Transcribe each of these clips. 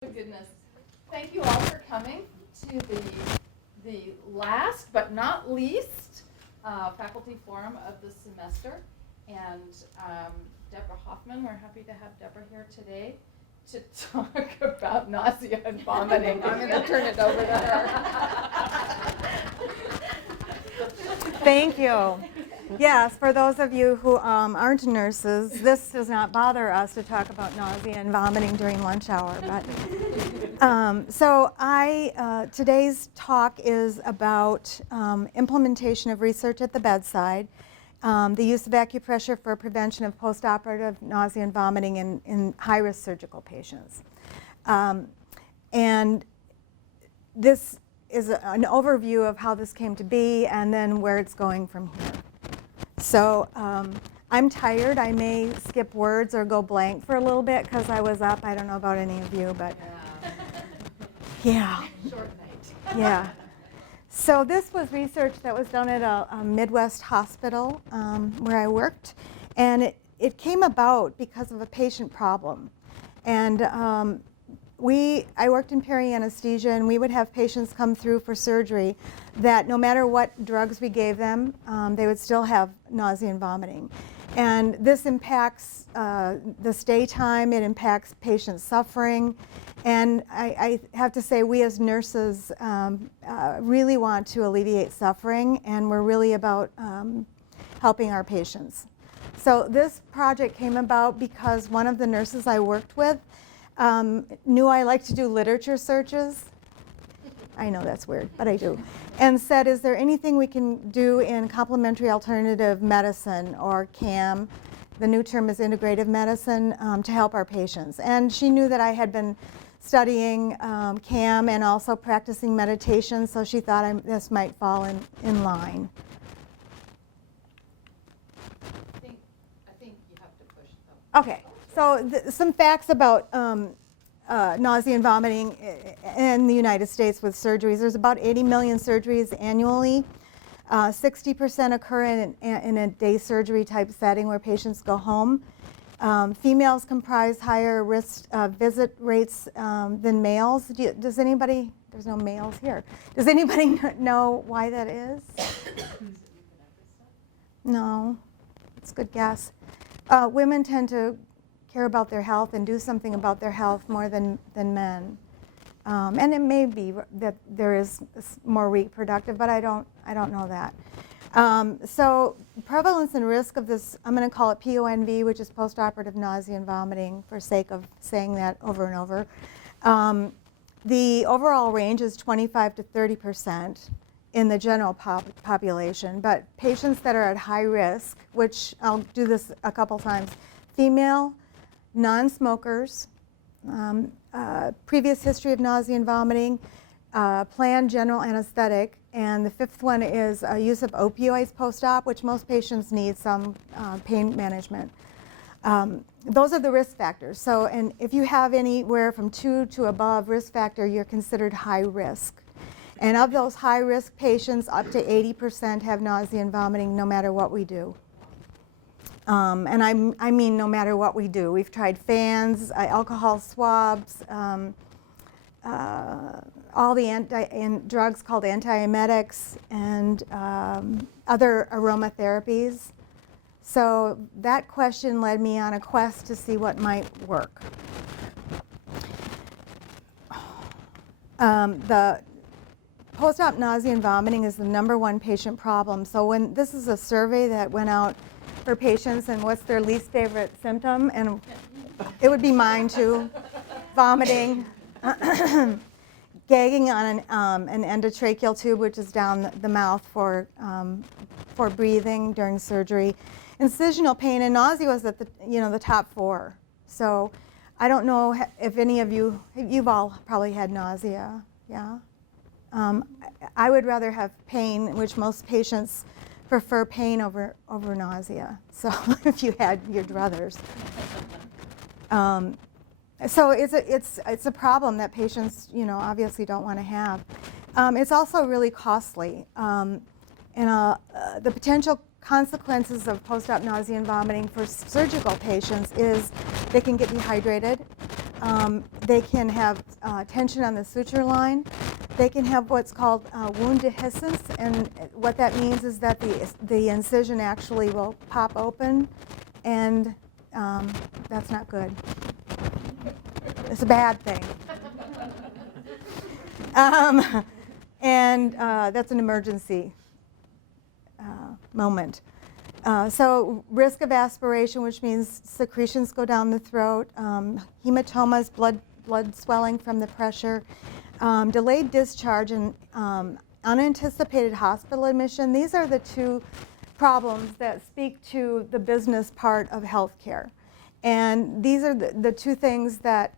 Goodness. Thank you all for coming to the last but not least faculty forum of the semester. And Debra Hofmann, we're happy to have Debra here today to talk about nausea and vomiting. I'm going to turn it over to her. Thank you. Yes, for those of you who aren't nurses, this does not bother us to talk about nausea and vomiting during lunch hour. But today's talk is about implementation of research at the bedside, the use of acupressure for prevention of post-operative nausea and vomiting in high-risk surgical patients. And this is an overview of how this came to be and then where it's going from here. So I'm tired. I may skip words or go blank for a little bit because I was up. I don't know about any of you, but yeah. Short night. Yeah. So this was research that was done at a Midwest hospital where I worked, and it came about because of a patient problem. And I worked in peri-anesthesia, and we would have patients come through for surgery that no matter what drugs we gave them, they would still have nausea and vomiting. And this impacts the stay time, it impacts patient suffering, and I have to say we as nurses really want to alleviate suffering, and we're really about helping our patients. So this project came about because one of the nurses I worked with knew I like to do literature searches. I know that's weird, but I do. And said, is there anything we can do in complementary alternative medicine, or CAM? The new term is integrative medicine, to help our patients. And she knew that I had been studying CAM and also practicing meditation, so she thought this might fall in line. I think you have to push them. Okay. So some facts about nausea and vomiting in the United States with surgeries. There's about 80 million surgeries annually. 60% occur in a day surgery type setting where patients go home. Females comprise higher risk visit rates than males. Does anybody, there's no males here. Does anybody know why that is? No, it's a good guess. Women tend to care about their health and do something about their health more than men. And it may be that there is more reproductive, but I don't know that. So prevalence and risk of this, I'm going to call it PONV, which is post-operative nausea and vomiting for sake of saying that over and over. The overall range is 25 to 30% in the general population, but patients that are at high risk, which I'll do this a couple times, female, non-smokers, previous history of nausea and vomiting, planned general anesthetic, and the fifth one is use of opioids post-op, which most patients need some pain management. Those are the risk factors. So, and if you have anywhere from 2 to above risk factor, you're considered high risk. And of those high risk patients, up to 80% have nausea and vomiting no matter what we do. And I mean no matter what we do. We've tried fans, alcohol swabs, all the drugs called antiemetics, and other aromatherapies. So that question led me on a quest to see what might work. The post-op nausea and vomiting is the #1 patient problem. So when this is a survey that went out for patients and what's their least favorite symptom, and it would be mine too, vomiting, gagging on an endotracheal tube, which is down the mouth for breathing during surgery, incisional pain, and nausea was at the top 4. So I don't know if any of you've all probably had nausea, yeah? I would rather have pain, which most patients prefer pain over nausea. So if you had your druthers. So it's a problem that patients obviously don't want to have. It's also really costly. And the potential consequences of post-op nausea and vomiting for surgical patients is they can get dehydrated. They can have tension on the suture line. They can have what's called wound dehiscence, and what that means is that the incision actually will pop open, and that's not good. It's a bad thing. And that's an emergency moment. So risk of aspiration, which means secretions go down the throat, hematomas, blood swelling from the pressure, delayed discharge, and unanticipated hospital admission. These are the two problems that speak to the business part of healthcare. And these are the two things that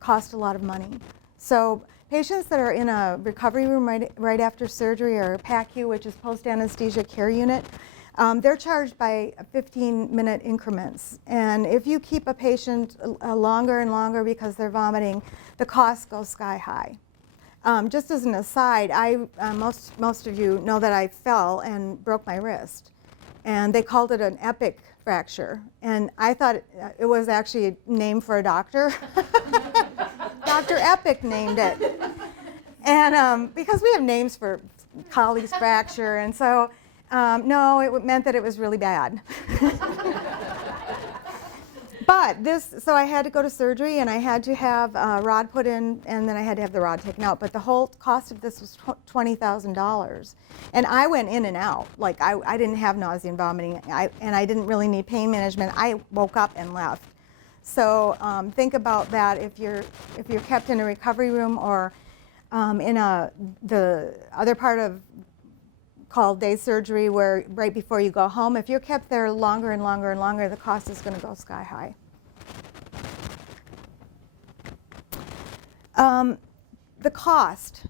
cost a lot of money. So patients that are in a recovery room right after surgery, or PACU, which is post-anesthesia care unit, they're charged by 15-minute increments. And if you keep a patient longer and longer because they're vomiting, the costs go sky high. Just as an aside, most of you know that I fell and broke my wrist. And they called it an epic fracture. And I thought it was actually a name for a doctor. Dr. Epic named it. And because we have names for Colley's fracture, and so no, it meant that it was really bad. But so I had to go to surgery, and I had to have a rod put in, and then I had to have the rod taken out. But the whole cost of this was $20,000. And I went in and out. Like, I didn't have nausea and vomiting, and I didn't really need pain management. I woke up and left. So think about that if you're kept in a recovery room, or in the other part of called day surgery, where right before you go home, if you're kept there longer and longer and longer, the cost is going to go sky high. The cost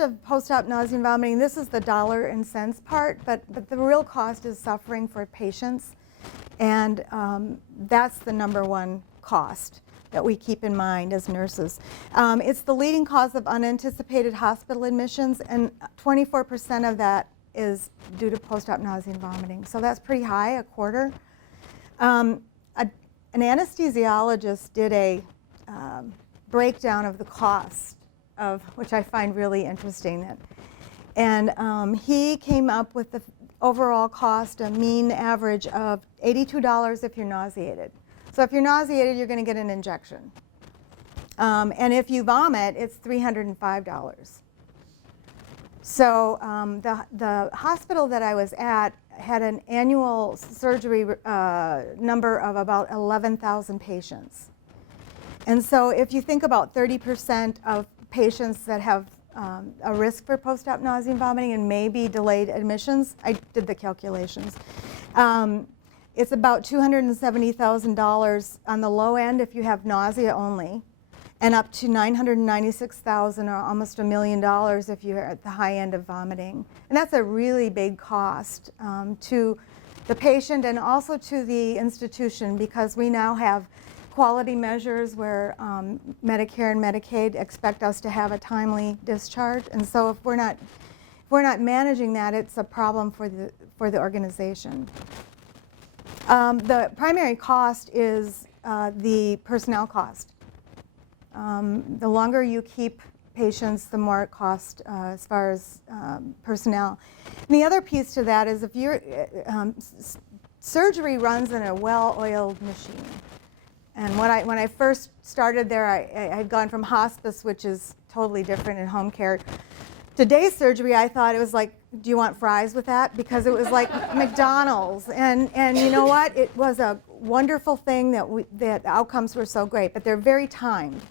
of post-op nausea and vomiting, this is the dollar and cents part, but the real cost is suffering for patients, and that's the number one cost that we keep in mind as nurses. It's the leading cause of unanticipated hospital admissions, and 24% of that is due to post-op nausea and vomiting. So that's pretty high, a quarter. An anesthesiologist did a breakdown of the cost of, which I find really interesting. And he came up with the overall cost, a mean average of $82 if you're nauseated. So if you're nauseated, you're going to get an injection. And if you vomit, it's $305. So the hospital that I was at had an annual surgery number of about 11,000 patients. And so if you think about 30% of patients that have a risk for post-op nausea and vomiting and maybe delayed admissions, I did the calculations. It's about $270,000 on the low end if you have nausea only, and up to $996,000 or almost $1 million if you're at the high end of vomiting. And that's a really big cost to the patient and also to the institution, because we now have quality measures where Medicare and Medicaid expect us to have a timely discharge. And so if we're not managing that, it's a problem for the organization. The primary cost is the personnel cost. The longer you keep patients, the more it costs as far as personnel. And the other piece to that is if you're surgery runs in a well-oiled machine. And when I first started there, I had gone from hospice, which is totally different, in home care, to day surgery. I thought it was like, do you want fries with that? Because it was like McDonald's. And you know what? It was a wonderful thing that the outcomes were so great, but they're very timed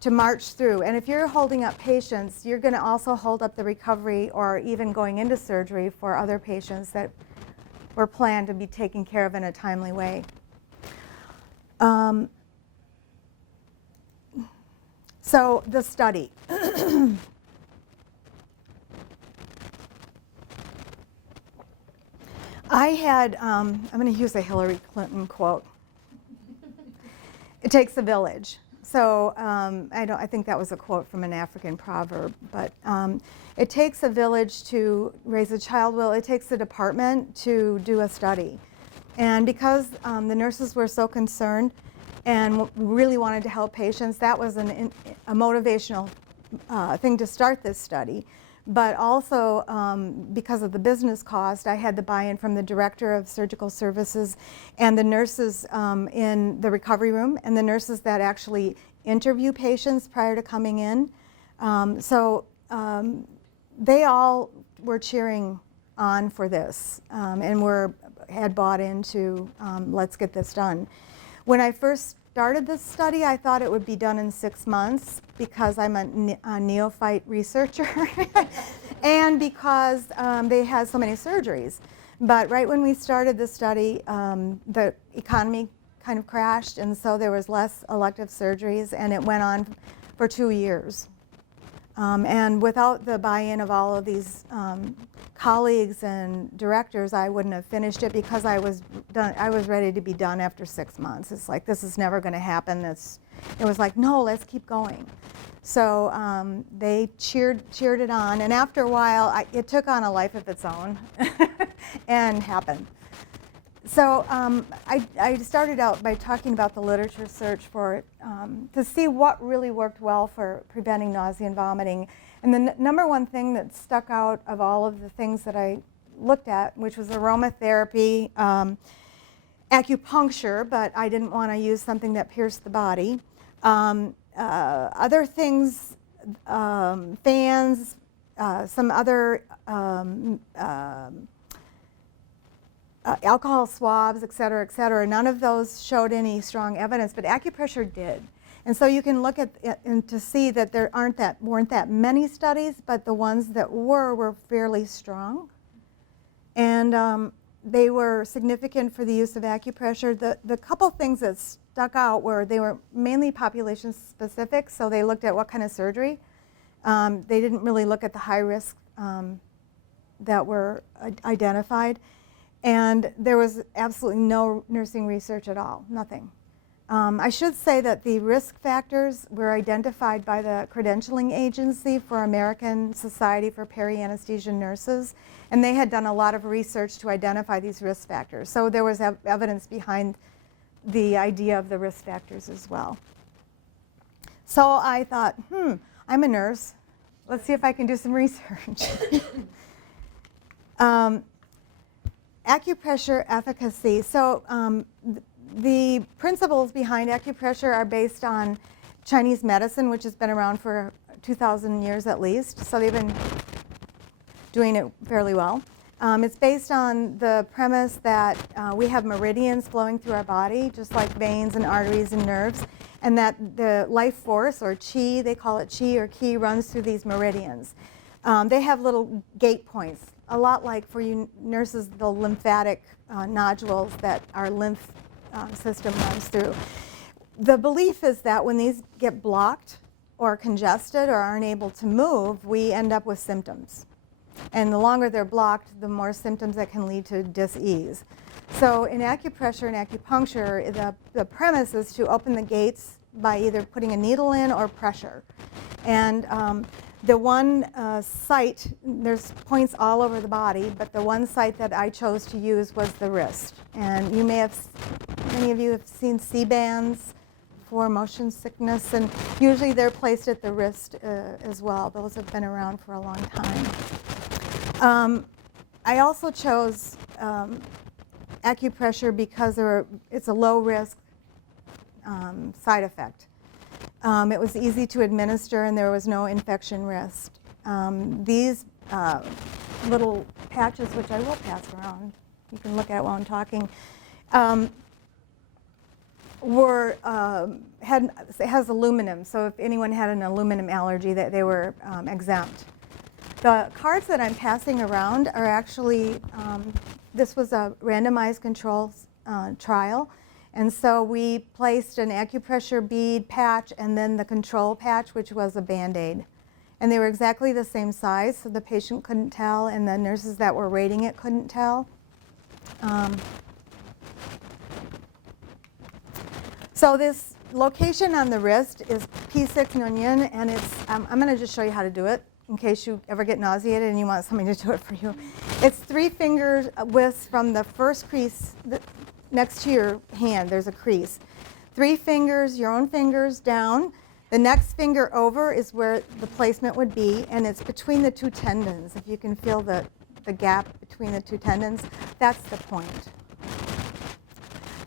to march through. And if you're holding up patients, you're going to also hold up the recovery or even going into surgery for other patients that were planned to be taken care of in a timely way. So the study. I had, I'm going to use a Hillary Clinton quote. It takes a village. So I think that was a quote from an African proverb, but it takes a village to raise a child. Well, it takes a department to do a study. And because the nurses were so concerned, and really wanted to help patients. That was a motivational thing to start this study. But also, because of the business cost, I had the buy-in from the director of surgical services and the nurses in the recovery room and the nurses that actually interview patients prior to coming in. They all were cheering on for this and had bought into let's get this done. When I first started this study, I thought it would be done in 6 months because I'm a neophyte researcher and because they had so many surgeries. But right when we started the study, the economy kind of crashed, and so there was less elective surgeries, and it went on for 2 years. And without the buy-in of all of these colleagues and directors, I wouldn't have finished it because I was ready to be done after 6 months. It's like, this is never going to happen. It was like, no, let's keep going. So they cheered it on, and after a while, it took on a life of its own and happened. So I started out by talking about the literature search for it to see what really worked well for preventing nausea and vomiting. And the number one thing that stuck out of all of the things that I looked at, which was aromatherapy, acupuncture, but I didn't want to use something that pierced the body. Other things, fans, some other alcohol swabs, et cetera, none of those showed any strong evidence, but acupressure did. And so you can look at it and to see that there weren't that many studies, but the ones that were fairly strong. And they were significant for the use of acupressure. The couple things that stuck out were they were mainly population specific, so they looked at what kind of surgery. They didn't really look at the high risk that were identified. And there was absolutely no nursing research at all, nothing. I should say that the risk factors were identified by the credentialing agency for American Society for Peri-Anesthesia Nurses, and they had done a lot of research to identify these risk factors. So there was evidence behind the idea of the risk factors as well. So I thought, I'm a nurse. Let's see if I can do some research. Acupressure efficacy. So the principles behind acupressure are based on Chinese medicine, which has been around for 2,000 years at least. So they've been doing it fairly well. It's based on the premise that we have meridians flowing through our body, just like veins and arteries and nerves, and that the life force, or qi, they call it qi or ki, runs through these meridians. They have little gate points, a lot like for you nurses, the lymphatic nodules that our lymph system runs through. The belief is that when these get blocked or congested or aren't able to move, we end up with symptoms. And the longer they're blocked, the more symptoms that can lead to dis-ease. So in acupressure and acupuncture, the premise is to open the gates by either putting a needle in or pressure. And the one site, there's points all over the body, but the one site that I chose to use was the wrist. And you may have, many of you have seen C-bands for motion sickness, and usually they're placed at the wrist as well. Those have been around for a long time. I also chose acupressure because it's a low risk side effect. It was easy to administer and there was no infection risk. These little patches, which I will pass around, you can look at while I'm talking, has aluminum. So if anyone had an aluminum allergy, they were exempt. The cards that I'm passing around are actually, this was a randomized control trial. And so we placed an acupressure bead patch and then the control patch, which was a Band-Aid. And they were exactly the same size, so the patient couldn't tell, and the nurses that were rating it couldn't tell. So this location on the wrist is P6 Nunyan, and it's, I'm going to just show you how to do it in case you ever get nauseated and you want somebody to do it for you. It's 3 finger widths from the first crease next to your hand. There's a crease. 3 fingers, your own fingers down. The next finger over is where the placement would be, and it's between the 2 tendons. If you can feel the gap between the 2 tendons, that's the point.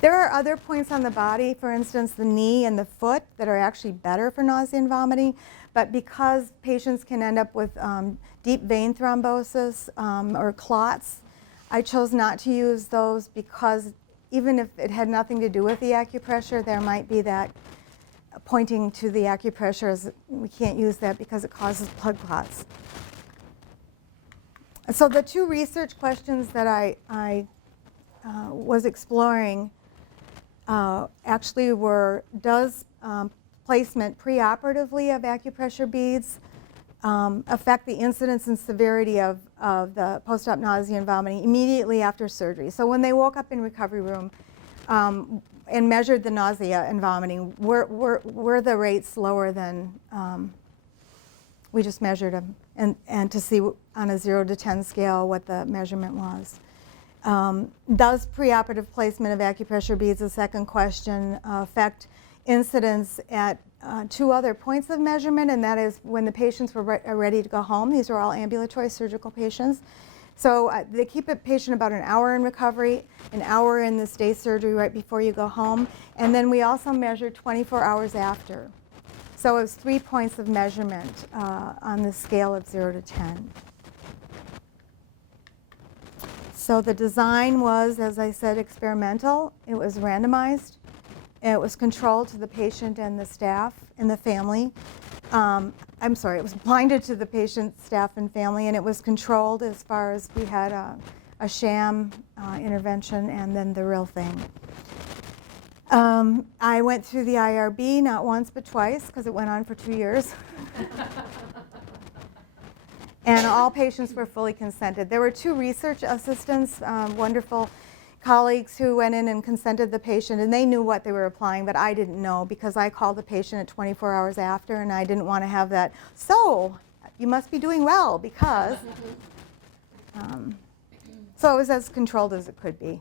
There are other points on the body, for instance, the knee and the foot, that are actually better for nausea and vomiting, but because patients can end up with deep vein thrombosis or clots, I chose not to use those because even if it had nothing to do with the acupressure, there might be that pointing to the acupressure as we can't use that because it causes blood clots. So the 2 research questions that I was exploring actually were, does placement preoperatively of acupressure beads affect the incidence and severity of the post-op nausea and vomiting immediately after surgery? So when they woke up in recovery room and measured the nausea and vomiting, were the rates lower than we just measured them, and to see on a 0 to 10 scale what the measurement was. Does preoperative placement of acupressure beads, the second question, affect incidence at 2 other points of measurement, and that is when the patients were ready to go home. These are all ambulatory surgical patients. So they keep a patient about an hour in recovery, an hour in this day surgery right before you go home, and then we also measure 24 hours after. So it was 3 points of measurement on the scale of 0 to 10. So the design was, as I said, experimental. It was randomized. It was controlled to the patient and the staff and the family. I'm sorry, it was blinded to the patient, staff, and family, and it was controlled as far as we had a sham intervention and then the real thing. I went through the IRB not once but twice because it went on for 2 years. And all patients were fully consented. There were 2 research assistants, wonderful colleagues who went in and consented the patient, and they knew what they were applying, but I didn't know because I called the patient at 24 hours after, and I didn't want to have that, so you must be doing well because. So it was as controlled as it could be.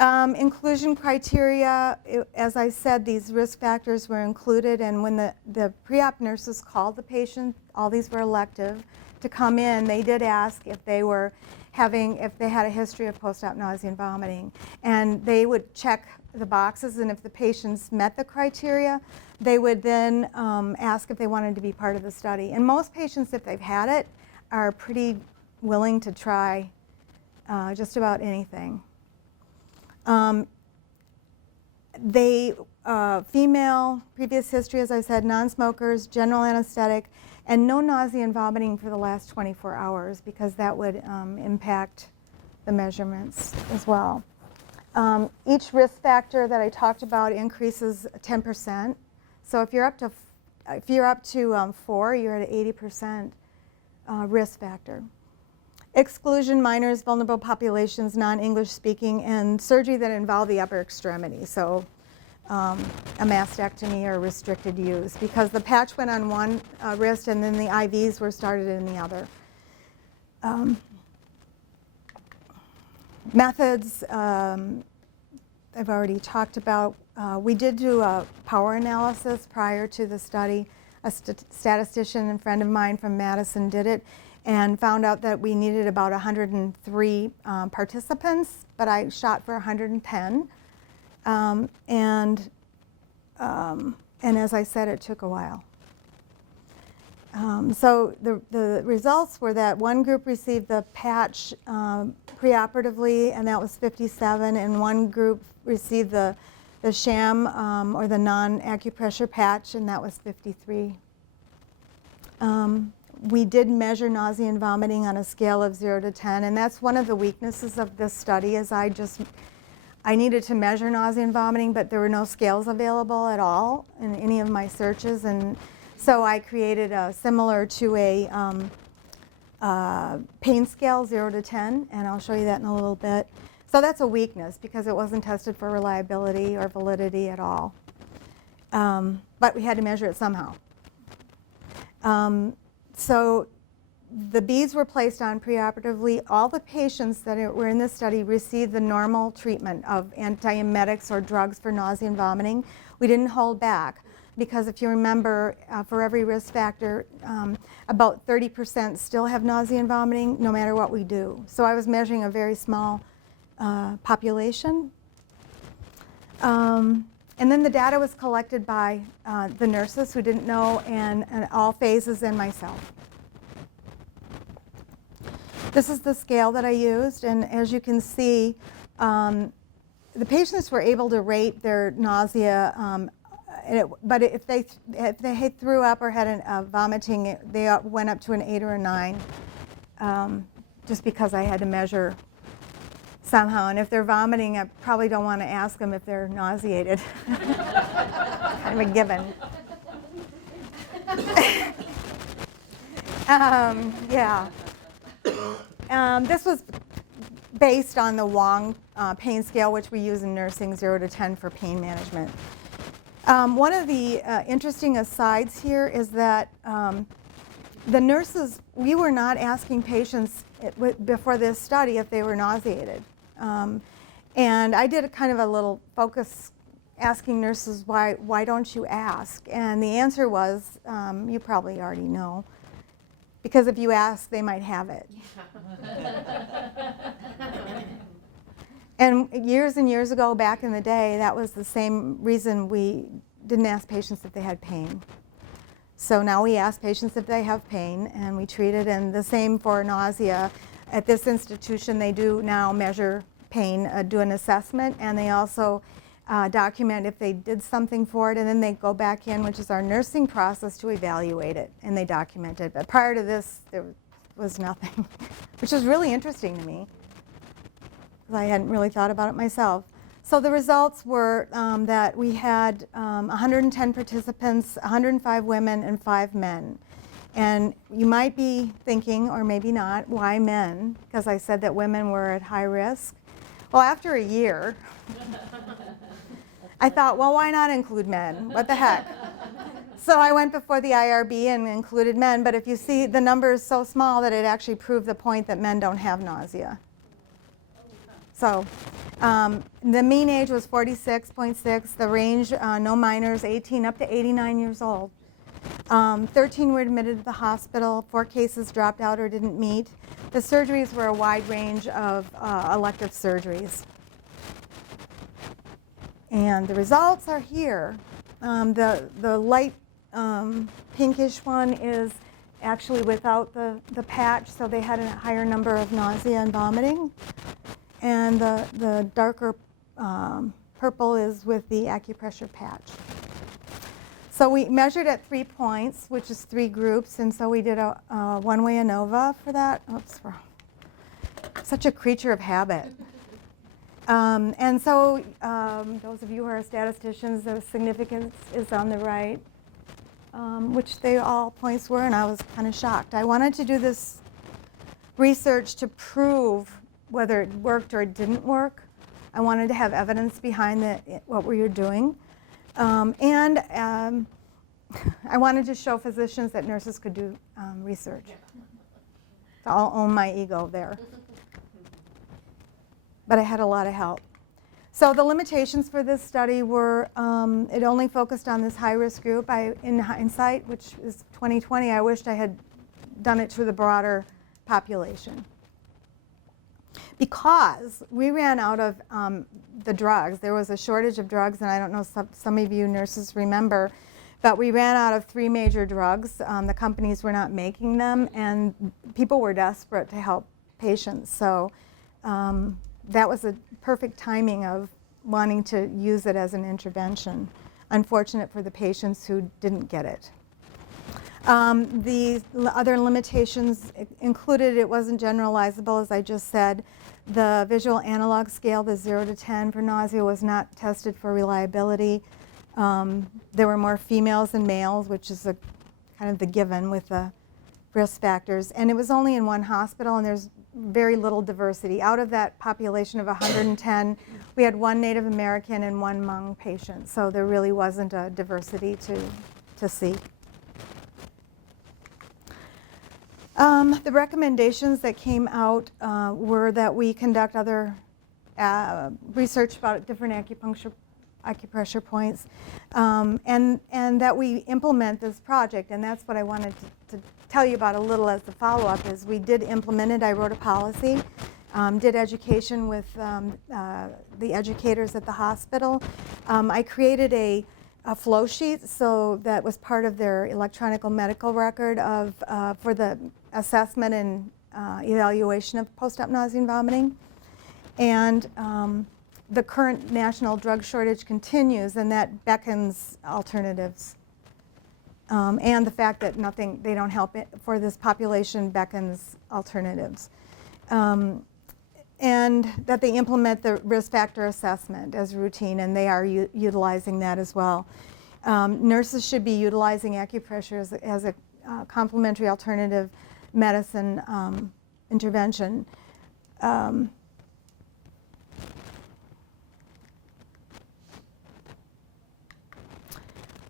Inclusion criteria, as I said, these risk factors were included, and when the pre-op nurses called the patient, all these were elective, to come in, they did ask if they had a history of post-op nausea and vomiting. And they would check the boxes, and if the patients met the criteria, they would then ask if they wanted to be part of the study. And most patients, if they've had it, are pretty willing to try just about anything. Female, previous history, as I said, non-smokers, general anesthetic, and no nausea and vomiting for the last 24 hours because that would impact the measurements as well. Each risk factor that I talked about increases 10%. So if you're up to 4, you're at an 80% risk factor. Exclusion: minors, vulnerable populations, non-English speaking, and surgery that involve the upper extremity. So a mastectomy or restricted use, because the patch went on one wrist and then the IVs were started in the other. Methods, I've already talked about. We did do a power analysis prior to the study. A statistician and friend of mine from Madison did it and found out that we needed about 103 participants, but I shot for 110. And as I said, it took a while. So the results were that one group received the patch preoperatively, and that was 57, and one group received the sham or the non-acupressure patch, and that was 53. We did measure nausea and vomiting on a scale of 0 to 10, and that's one of the weaknesses of this study is I needed to measure nausea and vomiting, but there were no scales available at all in any of my searches, and so I created a similar to a pain scale, 0 to 10, and I'll show you that in a little bit. So that's a weakness because it wasn't tested for reliability or validity at all. But we had to measure it somehow. So the beads were placed on preoperatively. All the patients that were in this study received the normal treatment of antiemetics or drugs for nausea and vomiting. We didn't hold back because if you remember, for every risk factor, about 30% still have nausea and vomiting no matter what we do. So I was measuring a very small population. And then the data was collected by the nurses who didn't know, and all phases, and myself. This is the scale that I used, and as you can see, the patients were able to rate their nausea, but if they threw up or had vomiting, they went up to an 8 or a 9, just because I had to measure somehow. And if they're vomiting, I probably don't want to ask them if they're nauseated. Kind of a given. Yeah. This was based on the Wong pain scale, which we use in nursing, 0 to 10 for pain management. One of the interesting asides here is that the nurses, we were not asking patients before this study if they were nauseated. And I did a kind of a little focus asking nurses, why don't you ask? And the answer was, you probably already know. Because if you ask, they might have it. And years ago, back in the day, that was the same reason we didn't ask patients if they had pain. So now we ask patients if they have pain, and we treat it. And the same for nausea. At this institution, they do now measure pain, do an assessment, and they also document if they did something for it, and then they go back in, which is our nursing process, to evaluate it, and they document it. But prior to this, there was nothing, which was really interesting to me, because I hadn't really thought about it myself. So the results were that we had 110 participants, 105 women, and 5 men. And you might be thinking, or maybe not, why men? Because I said that women were at high risk. Well, after a year, I thought, well, why not include men? What the heck? So I went before the IRB and included men, but if you see, the number is so small that it actually proved the point that men don't have nausea. So the mean age was 46.6. The range, no minors, 18 up to 89 years old. 13 were admitted to the hospital. 4 cases dropped out or didn't meet. The surgeries were a wide range of elective surgeries. And the results are here. The light pinkish one is actually without the patch, so they had a higher number of nausea and vomiting. And the darker purple is with the acupressure patch. So we measured at 3 points, which is 3 groups, and so we did a one-way ANOVA for that. Oops, we're such a creature of habit. And so those of you who are statisticians, the significance is on the right, which they all points were, and I was kind of shocked. I wanted to do this research to prove whether it worked or it didn't work. I wanted to have evidence behind what we were doing. And I wanted to show physicians that nurses could do research. So I'll own my ego there. But I had a lot of help. So the limitations for this study were it only focused on this high-risk group. In hindsight, which is 2020, I wished I had done it to the broader population. Because we ran out of the drugs. There was a shortage of drugs, and I don't know, some of you nurses remember, but we ran out of 3 major drugs. The companies were not making them, and people were desperate to help patients. So that was a perfect timing of wanting to use it as an intervention. Unfortunate for the patients who didn't get it. The other limitations included, it wasn't generalizable, as I just said. The visual analog scale, the 0 to 10 for nausea, was not tested for reliability. There were more females than males, which is kind of the given with the risk factors. And it was only in 1 hospital, and there's very little diversity. Out of that population of 110, we had 1 Native American and 1 Hmong patient. So there really wasn't a diversity to see. The recommendations that came out were that we conduct other research about different acupressure points, and that we implement this project. And that's what I wanted to tell you about a little as the follow-up. Is we did implement it. I wrote a policy, did education with the educators at the hospital. I created a flow sheet, so that was part of their electronic medical record of for the assessment and evaluation of post-op nausea and vomiting. And the current national drug shortage continues, and that beckons alternatives. And the fact that they don't help it for this population beckons alternatives. And that they implement the risk factor assessment as routine, and they are utilizing that as well. Nurses should be utilizing acupressure as a complementary alternative medicine intervention.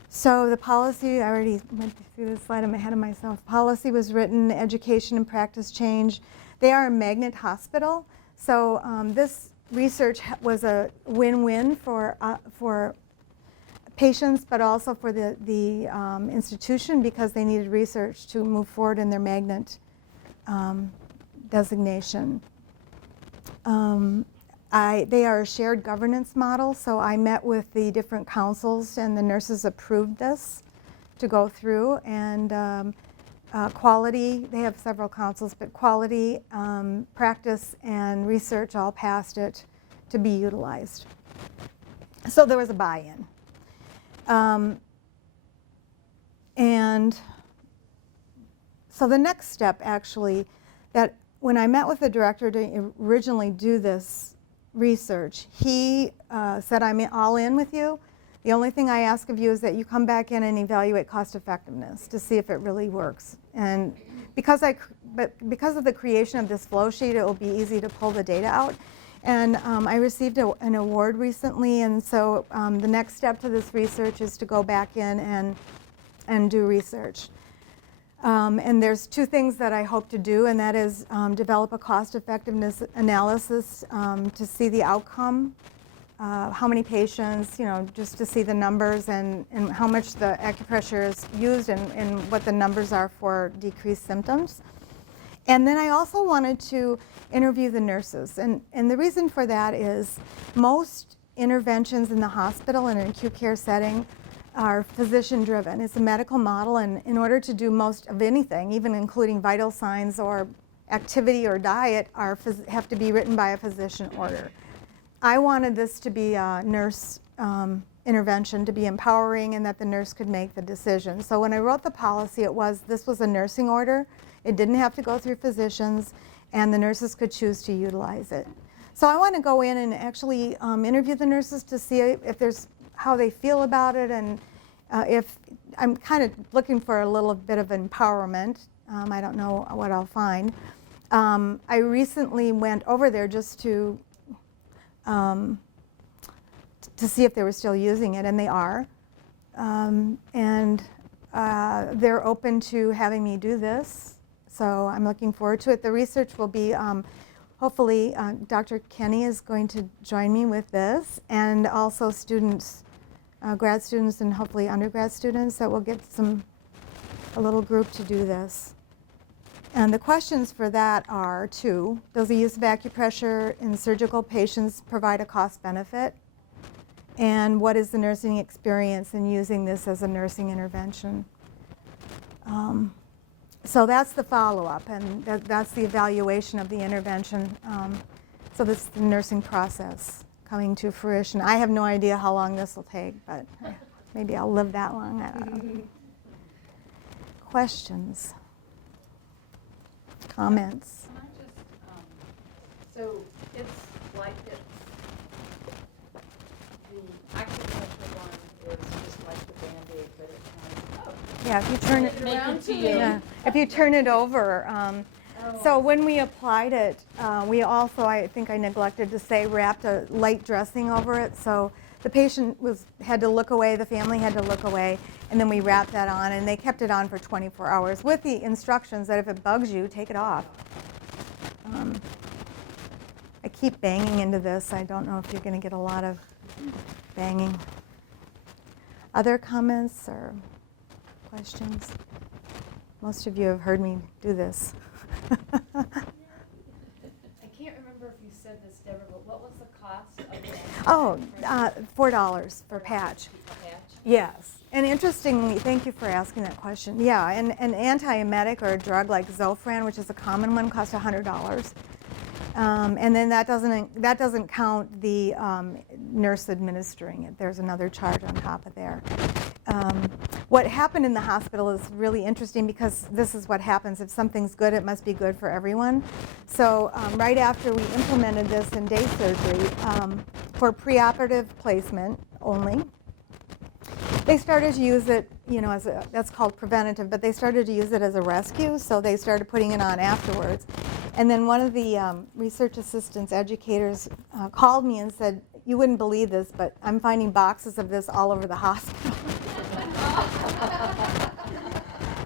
So the policy, I already went through this slide, I'm ahead of myself. Policy was written, education and practice change. They are a magnet hospital, so this research was a win-win for patients, but also for the institution, because they needed research to move forward in their magnet designation. They are a shared governance model, so I met with the different councils, and the nurses approved this to go through. And quality, they have several councils, but quality, practice, and research all passed it to be utilized. So there was a buy-in. And so the next step, actually, that when I met with the director to originally do this research, he said, I'm all in with you. The only thing I ask of you is that you come back in and evaluate cost effectiveness to see if it really works. And because of the creation of this flow sheet, it will be easy to pull the data out. And I received an award recently, and so the next step to this research is to go back in and do research. And there's two things that I hope to do, and that is develop a cost effectiveness analysis to see the outcome, how many patients, just to see the numbers, and how much the acupressure is used, and what the numbers are for decreased symptoms. And then I also wanted to interview the nurses, and the reason for that is most interventions in the hospital in an acute care setting are physician driven. It's a medical model, and in order to do most of anything, even including vital signs or activity or diet, have to be written by a physician order. I wanted this to be a nurse intervention, to be empowering, and that the nurse could make the decision. So when I wrote the policy, this was a nursing order. It didn't have to go through physicians, and the nurses could choose to utilize it. So I want to go in and actually interview the nurses to see if there's how they feel about it, and if I'm kind of looking for a little bit of empowerment. I don't know what I'll find. I recently went over there just to see if they were still using it, and they are. And they're open to having me do this, so I'm looking forward to it. The research will be, hopefully, Dr. Kenny is going to join me with this, and also students, grad students and hopefully undergrad students, that will get a little group to do this. And the questions for that are two: does the use of acupressure in surgical patients provide a cost benefit? And what is the nursing experience in using this as a nursing intervention? So that's the follow-up, and that's the evaluation of the intervention. So this is the nursing process coming to fruition. I have no idea how long this will take, but maybe I'll live that long. I don't know. Questions? Comments? Can I just, so it's like the acupressure one is just like the Band-Aid, but it's kind of, Yeah, if you turn it around to you. Yeah, if you turn it over. So when we applied it, we also, I think I neglected to say, wrapped a light dressing over it. So the patient had to look away, the family had to look away, and then we wrapped that on, and they kept it on for 24 hours with the instructions that if it bugs you, take it off. I keep banging into this. I don't know if you're going to get a lot of banging. Other comments or questions? Most of you have heard me do this. I can't remember if you said this, Deborah, but what was the cost of the Oh, $4 for patch. patch? Yes. And interestingly, thank you for asking that question. Yeah, an antiemetic or a drug like Zofran, which is a common one, costs $100. And then that doesn't count the nurse administering it. There's another charge on top of there. What happened in the hospital is really interesting because this is what happens. If something's good, it must be good for everyone. So right after we implemented this in day surgery for preoperative placement only, they started to use it, you know, that's called preventative, but they started to use it as a rescue, so they started putting it on afterwards. And then one of the research assistants, educators, called me and said, you wouldn't believe this, but I'm finding boxes of this all over the hospital.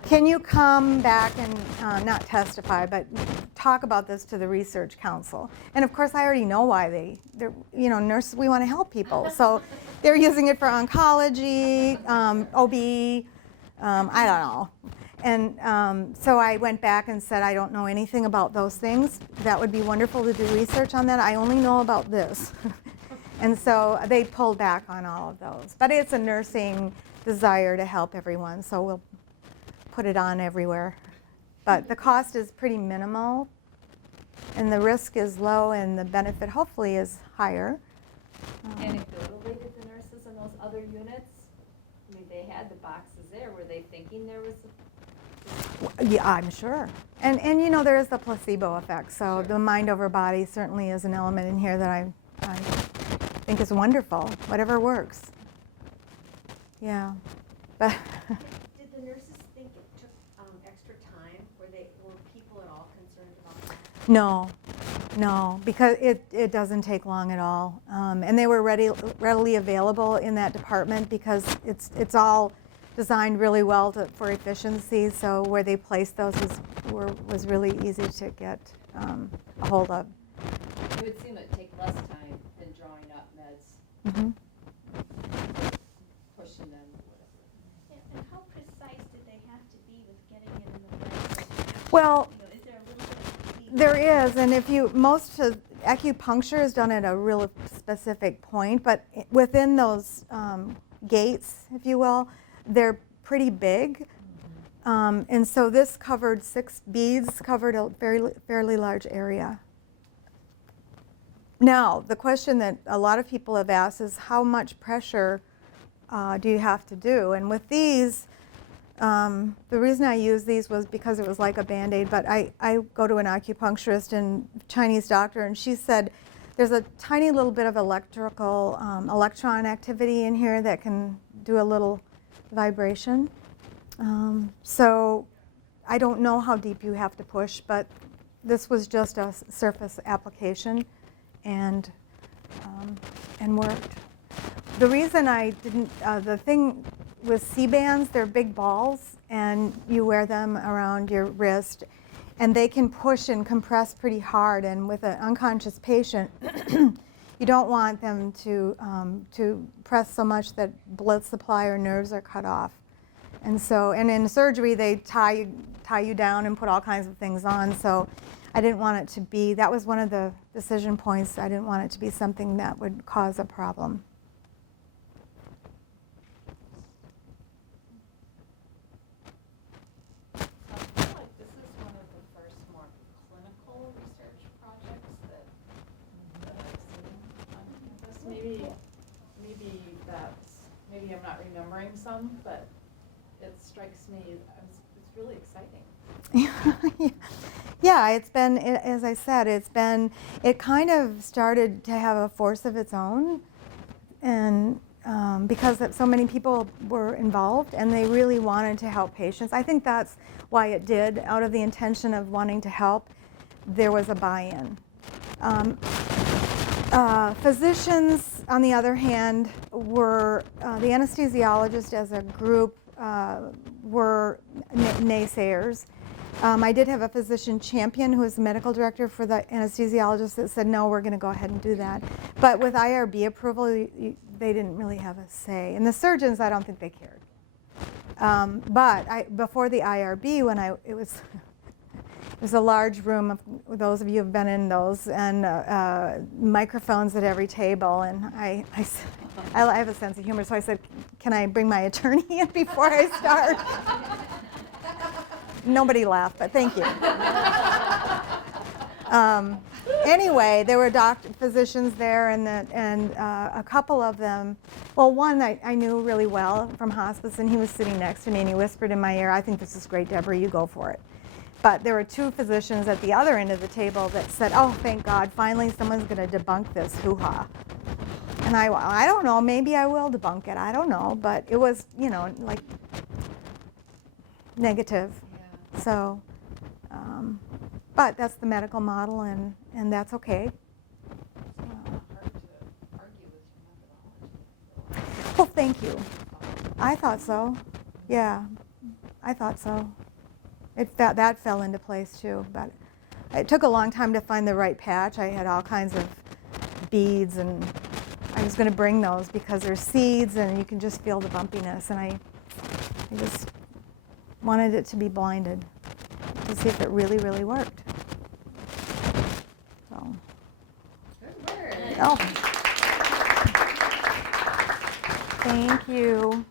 Can you come back and not testify, but talk about this to the research council? And of course, I already know why they're, you know, nurses, we want to help people. So they're using it for oncology, OB, I don't know. And so I went back and said, I don't know anything about those things. That would be wonderful to do research on that. I only know about this. And so they pulled back on all of those. But it's a nursing desire to help everyone, so we'll put it on everywhere. But the cost is pretty minimal, and the risk is low, and the benefit hopefully is higher. Anecdotally, did the nurses in those other units, I mean, they had the boxes there, were they thinking there was Yeah, I'm sure. And you know, there is the placebo effect, so the mind over body certainly is an element in here that I think is wonderful, whatever works. Yeah. But Did the nurses think it took extra time? Were people at all concerned about that? no, because it doesn't take long at all. And they were readily available in that department because it's all designed really well for efficiency. So where they placed those was really easy to get a hold of. It would seem it'd take less time than drawing up meds, Mm-hmm. pushing them. And how precise did they have to be with getting it in the right? Well, You know, is there a little bit of leeway? there is, and most of acupuncture is done at a real specific point, but within those gates, if you will, they're pretty big. And so this covered 6 beads, covered a fairly large area. Now, the question that a lot of people have asked is how much pressure do you have to do? And with these, the reason I used these was because it was like a Band-Aid, but I go to an acupuncturist and Chinese doctor, and she said there's a tiny little bit of electrical electron activity in here that can do a little vibration. So I don't know how deep you have to push, but this was just a surface application and worked. The reason I didn't, the thing with C-bands, they're big balls and you wear them around your wrist and they can push and compress pretty hard, and with an unconscious patient you don't want them to press so much that blood supply or nerves are cut off. And so, and in surgery they tie you down and put all kinds of things on, so I didn't want it to be, that was one of the decision points, I didn't want it to be something that would cause a problem. I feel like this is one of the first more clinical research projects that I've seen on campus. Maybe I'm not remembering some, but it strikes me as it's really exciting. Yeah, it's been, as I said, it kind of started to have a force of its own, and because so many people were involved and they really wanted to help patients. I think that's why it did, out of the intention of wanting to help, there was a buy-in. Physicians, on the other hand, were, the anesthesiologists as a group were naysayers. I did have a physician champion who was the medical director for the anesthesiologist that said, no, we're going to go ahead and do that. But with IRB approval, they didn't really have a say. And the surgeons, I don't think they cared. But before the IRB, when it was a large room, of those of you who have been in those, and microphones at every table, and I have a sense of humor, so I said, can I bring my attorney in before I start? Nobody laughed, but thank you. Anyway, there were physicians there, and a couple of them, well, one I knew really well from hospice, and he was sitting next to me, and he whispered in my ear, I think this is great, Deborah, you go for it. But there were two physicians at the other end of the table that said, oh, thank God, finally someone's going to debunk this hoo-ha. And I don't know, maybe I will debunk it, I don't know, but it was, like negative. Yeah. So, but that's the medical model, and that's okay. It's not hard to argue with your methodology. Well, thank you. I thought so. Yeah, I thought so. That fell into place too, but it took a long time to find the right patch. I had all kinds of beads, and I was going to bring those because they're seeds, and you can just feel the bumpiness, and I just wanted it to be blinded to see if it really, really worked. So. Good work. Oh. Thank you.